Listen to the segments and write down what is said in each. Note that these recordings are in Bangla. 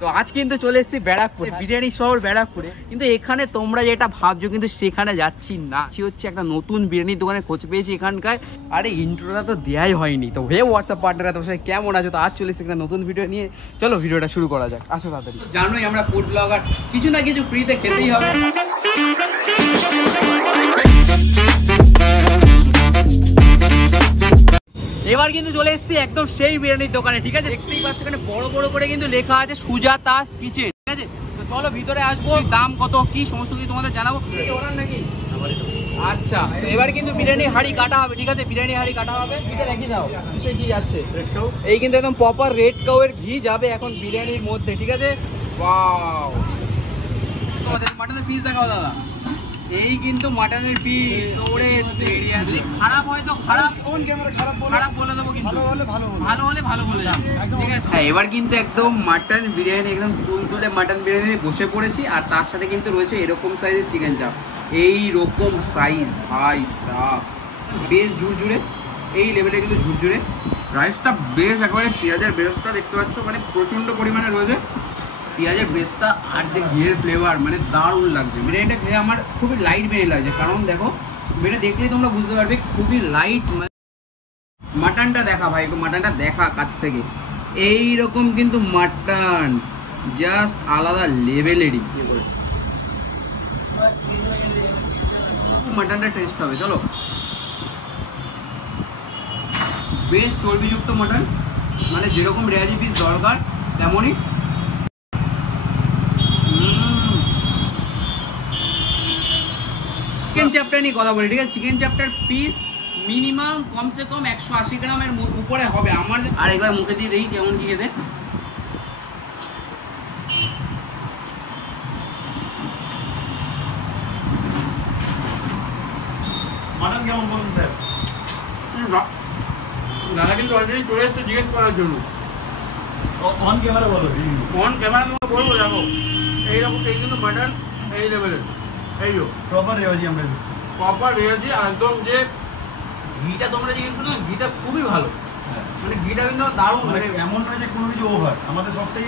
তো আজ কিন্তু চলে এসেছি ব্যারাকপুরে, বিরিয়ানি শহর ব্যারাকপুরে। কিন্তু এখানে তোমরা যেটা ভাবছো কিন্তু সেখানে যাচ্ছি না। হচ্ছে একটা নতুন বিরিয়ানি দোকানে খোঁজ পেয়েছি এখানকার। আরে ইন্ট্রোটা তো দেয়াই হয়নি। তো হে হোয়াটসঅ্যাপ পার্টনাররা তোমার সাথে কেমন আছো? তো আজ চলে এসেছি একটা নতুন ভিডিও নিয়ে। চলো ভিডিওটা শুরু করা যাক, আসো তাড়াতাড়ি। জানোই আমরা ফুড ব্লগার, কিছু না কিছু ফ্রিতে খেতেই হবে। এবার কিন্তু চলে এসেছি একদম সেই বিরিয়ানির দোকানে, ঠিক আছে? দেখতেই পাচ্ছ এখানে বড় বড় করে কিন্তু লেখা আছে সুজাতাস কিচেন, ঠিক আছে? তো চলো ভিতরে আসবো, দাম কত কি সমস্ত কিছু তোমাদের জানাবো। ওনার নাকি? আচ্ছা, তো এবার কিন্তু বিরিয়ানি হাঁড়ি কাটা হবে, ঠিক আছে? বিরিয়ানি হাঁড়ি কাটা হবে। এটা দেখি দাও কিসে ঘি যাচ্ছে। এই কিন্তু একদম প্রপার রেড কাউয়ের ঘি যাবে এখন বিরিয়ানির মধ্যে, ঠিক আছে? ওয়াও, তোমাদের মাটনের পিস দেখাও দাদা। এই কিন্তু মাটনের পিস। ওরে বিরিয়ানি খারাপ হয় তো খারাপ, কোন ক্যামেরা খারাপ বলে দেবো, কিন্তু ভালো হলে ভালো বলে যাবো, ঠিক আছে? হ্যাঁ, এবার কিন্তু একদম মাটন বিরিয়ানি, একদম তুলে মাটন বিরিয়ানি বসে পড়েছি। আর তার সাথে কিন্তু রয়েছে এরকম সাইজের চিকেন চাপ। এই রকম সাইজ ভাই সাপ, বেশ ঝুরঝুরে, এই লেভেলে কিন্তু ঝুরঝুরে। রাইসটা বেশ একেবারে পেঁয়াজের বেরেস্তা দেখতে পাচ্ছ, মানে প্রচন্ড পরিমাণে রয়েছে পেঁয়াজের বেরেস্তা। আর যে ঘিয়ের ফ্লেভার মানে দারুণ লাগছে। বিরিয়ানিটা খেয়ে আমার খুবই লাইট বিরিয়ানি লাগছে, কারণ দেখো বিরিয়ানি দেখলেই তোমরা বুঝতে পারবে খুবই লাইট। মাটনটা দেখা ভাই, একটু মাটনটা দেখা কাছ থেকে। এইরকম কিন্তু মাটন জাস্ট আলাদা লেভেলেরই মাটনটা টেস্ট হবে। চলো, বেশ চর্বিযুক্ত মাটন, মানে যেরকম রেয়াজি পিস দরকার তেমনই। চিকেন চ্যাপটার নিয়ে কথা বলি, ঠিক আছে? চিকেন চ্যাপটার পিস মিনিমাম কমসে কম 180 গ্রামের উপরে হবে আমার। আর একবার মুখে দিয়ে দেখি কেমন কি খেতে। মাটন কেমন বলুন স্যার? দাদা কিন্তু অলরেডি চলে এসছে জিজ্ঞেস করার জন্য। অন ক্যামেরা বলো, অন ক্যামেরা তোমাকে বলবো। দেখো এইরকম, এই কিন্তু মাটন এই লেভেলের, এই প্রপার রেওয়াজি আমরা প্রপার রেওয়াজি একদম। যে ঘিটা তোমরা জিজ্ঞেস করো না, ঘিটা খুবই ভালো, মানে ঘিটা কিন্তু দারুণ। মানে এমন নয় যে কোনো কিছু ওভার, আমাদের সবটাই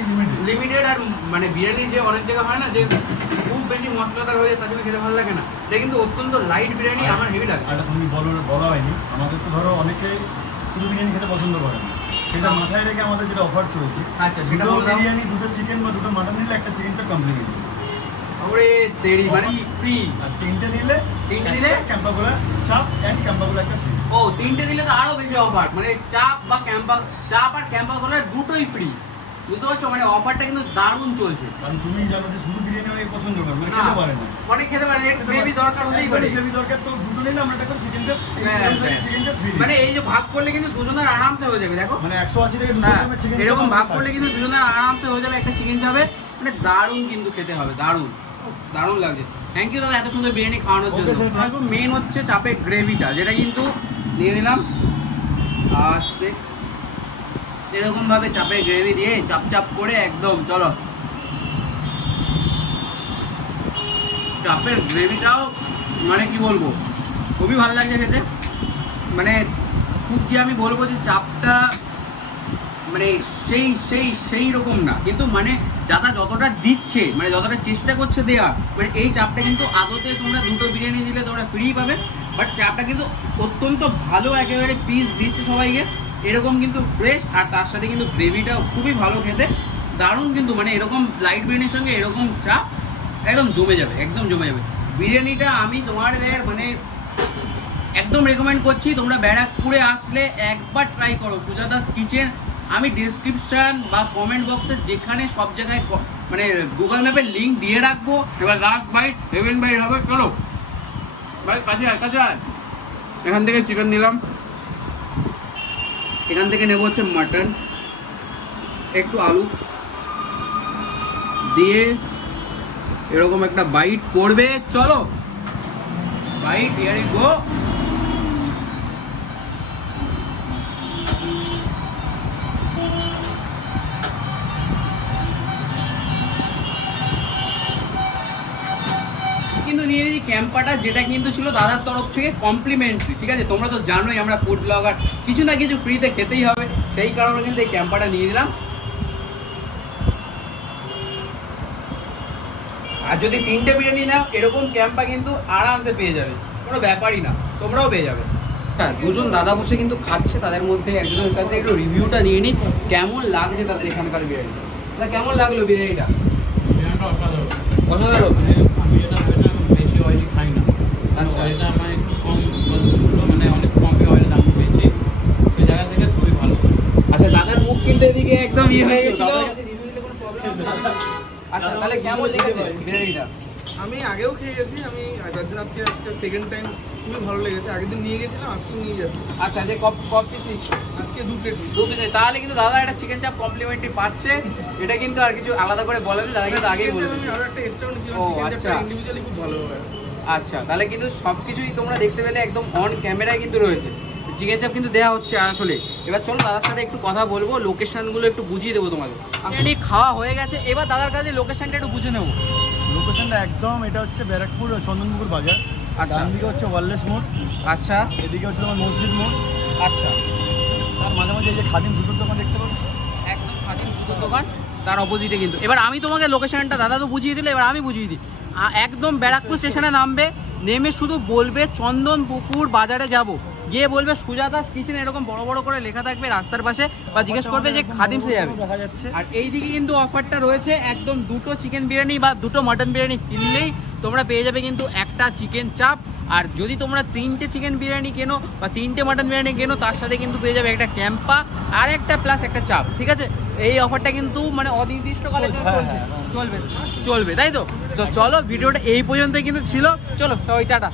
লিমিটেড। আর মানে বিরিয়ানি যে অনেক জায়গা হয় না যে খুব বেশি মশলাদার হয়ে যায়, তার জন্য খেতে ভালো লাগে না। এটা কিন্তু অত্যন্ত লাইট বিরিয়ানি, আমার হেভি লাগে। এটা তুমি বলা হয়নি, আমাদের তো ধরো অনেকে শুধু বিরিয়ানি খেতে পছন্দ করে না, সেটা মাথায় রেখে আমাদের যেটা অফার চলছে। আচ্ছা, সেটা বিরিয়ানি, দুটো চিকেন বা দুটো মাটন নিলে একটা চিকেন চাপ কমপ্লিমেন্ট। ওরে তেরি, মানে ফ্রি। আর তিনটে দিলে ক্যাম্পাগুলা চাপ এন্ড ক্যাম্পাগুলা একটা ফ্রি। ও, তিনটে দিলে তো আরো বেশি অফার, মানে চাপ আর ক্যাম্পাগুলা দুটোই ফ্রি। বুঝতে পারছো, মানে অফারটা কিন্তু দারুণ চলছে। কারণ তুমি জানো যে শুধু বিরিয়ানি অনেক পছন্দ করে, মানে খেতে পারে না, অনেক খেতে পারে না, গ্রেভি দরকার হতেই পারে। গ্রেভি দরকার, তো দুটো নিলে আমরা একটা চিকেন চাপ ফ্রি। মানে এই যে ভাগ করলে কিন্তু দুজনের আরামসে হয়ে যাবে। দেখো মানে 180 থেকে 200 গ্রামের চিকেন এরকম ভাগ করলে কিন্তু দুজনের আরামসে হয়ে যাবে একটা চিকেন চাপে। মানে দারুণ কিন্তু খেতে হবে, দারুণ দারুণ লাগছে। থ্যাংক ইউ দাদা এত সুন্দর বিরিয়ানি খাওয়ানোর জন্য। মেন হচ্ছে চাপের গ্রেভিটা, যেটা কিন্তু নিয়ে নিলাম আস্তে এরকম ভাবে চাপের গ্রেভি দিয়ে চাপ চাপ করে একদম। চলো, চাপের গ্রেভিটাও মানে কি বলবো, খুবই ভালো লাগছে খেতে। মানে খুব যে আমি বলবো যে চাপটা মানে সেই রকম না, কিন্তু মানে দাদা যতটা দিচ্ছে, মানে যতটা চেষ্টা করছে দেওয়ার, মানে এই চাপটা কিন্তু আদতে তোমরা দুটো বিরিয়ানি দিলে তোমরা ফ্রি পাবে। বাট চাপটা কিন্তু অত্যন্ত ভালো, একেবারে পিস দিচ্ছে সবাইকে এরকম কিন্তু ফ্রেশ। আর তার সাথে কিন্তু গ্রেভিটাও খুবই ভালো খেতে, দারুণ কিন্তু। মানে এরকম লাইট বিরিয়ানির সঙ্গে এরকম চাপ একদম জমে যাবে, একদম জমে যাবে বিরিয়ানিটা। আমি তোমাদের মানে একদম রেকমেন্ড করছি, তোমরা ব্যারাকপুরে আসলে একবার ট্রাই করো সুজাতাস কিচেন। আমি ডেসক্রিপশন বা কমেন্ট বক্সে যেখানে সব জায়গায় মানে গুগল ম্যাপের লিঙ্ক দিয়ে রাখবো। এবার লাস্ট বাইট হেভেন বাইট হবে। চলো ভাই কাছে আয়। এখান থেকে চিকেন নিলাম, এখান থেকে নেবো হচ্ছে মাটন, একটু আলু দিয়ে এরকম একটা বাইট পড়বে। চলো বাইট, হিয়ার ইট গো। কিন্তু নিয়ে নিয়েছি ক্যাম্পাটা, যেটা কিন্তু ছিল দাদার তরফ থেকে কমপ্লিমেন্টারি, ঠিক আছে? তোমরা তো জানোই আমরা ফুড ব্লগার, কিছু না কিছু ফ্রিতে খেতেই হবে, সেই কারণে কিন্তু এই ক্যাম্পাটা নিয়ে নিলাম। আর যদি 3টে বিরিয়ানি নাও এরকম ক্যাম্পা কিন্তু আরামসে পেয়ে যাবে, কোনো ব্যাপারই না, তোমরাও পেয়ে যাবে। হ্যাঁ, দুজন দাদা বসে কিন্তু খাচ্ছে, তাদের মধ্যে একজনের কাছে একটু রিভিউটা নিয়ে নিই কেমন লাগছে তাদের এখানকার বিরিয়ানি। দাদা কেমন লাগলো বিরিয়ানিটা? অসাধারণ। আমি এটা বেশি অয়েলি খাই না, এটা আমার একটু কম, মানে অনেক কমই অয়েল দাম পেয়েছি, সেই জায়গা থেকে খুবই ভালো। আচ্ছা, দাদার মুখ কিন্তু এদিকে একদম ইয়ে হয়ে গেছিল। আচ্ছা, তাহলে কেমন লেগেছে বিরিয়ানিটা? আমি আগেও খেয়ে গেছি, আমি তার জন্য আজকে সেকেন্ড টাইম খুবই ভালো লেগেছে। আগের দিন নিয়ে গেছিলাম, আজকে নিয়ে যাচ্ছি। আচ্ছা, যে কপ পিস নিচ্ছ আজকে 2 প্লেট। তাহলে কিন্তু দাদা একটা চিকেন চাপ কমপ্লিমেন্টারি পাচ্ছে, এটা কিন্তু আর কিছু আলাদা করে বলেনি, দাদা কিন্তু আগেই বলেছে। আমি আরো একটা এক্সট্রা নিয়েছিলাম, ও, চিকেন আচ্ছা। চাপটা ইন্ডিভিজুয়ালি খুব ভালো হয়। আচ্ছা, তাহলে কিন্তু সবকিছুই তোমরা দেখতে পেলে একদম অন ক্যামেরায় কিন্তু রয়েছে। চিকেন চাপ কিন্তু দেওয়া হচ্ছে আসলে। এবার চলো দাদার সাথে একটু কথা বলবো, লোকেশনগুলো একটু বুঝিয়ে দেবো তোমাকে। বিরিয়ানি খাওয়া হয়ে গেছে, এবার দাদার কাছে লোকেশনটা একটু বুঝে নেবো। লোকেশনটা একদম, এটা হচ্ছে ব্যারাকপুর চন্দনপুকুর বাজার। আচ্ছা। ডান দিকে হচ্ছে ওয়ারলেস মোড়, আচ্ছা এদিকে হচ্ছে তোমার মসজিদ মোড়। আচ্ছা, তার মাঝে মাঝে এই যে খাদিম জুতোর দোকান দেখতে পাচ্ছ, একদম খাদিম জুতোর দোকান, তার অপোজিটে কিন্তু। এবার আমি তোমাকে লোকেশনটা দাদা তো বুঝিয়ে দিলে, এবার আমি বুঝিয়ে দিই। একদম ব্যারাকপুর স্টেশনে নামবে, নেমে শুধু বলবে চন্দনপুকুর বাজারে যাব, গিয়ে বলবে সুজাতাস কিচেন, এরকম বড় বড় করে লেখা থাকবে রাস্তার পাশে, বা জিজ্ঞেস করবে যে খাদিমসে যাবে। দেখা যাচ্ছে। আর এইদিকে কিন্তু অফারটা রয়েছে, একদম 2টো চিকেন বিরিয়ানি বা 2টো মাটন বিরিয়ানি কিনলেই তোমরা পেয়ে যাবে কিন্তু একটা চিকেন চাপ। আর যদি তোমরা 3টে চিকেন বিরিয়ানি কেনো বা 3টে মাটন বিরিয়ানি কেনো, তার সাথে কিন্তু পেয়ে যাবে একটা ক্যাম্পা আর একটা প্লাস একটা চাপ। ঠিক আছে, এই অফারটা কিন্তু মানে অনির্দিষ্টকালের জন্য চলবে, তাই তো? চলো, ভিডিওটা এই পর্যন্তই কিন্তু ছিল। চলো সবাই টাটা।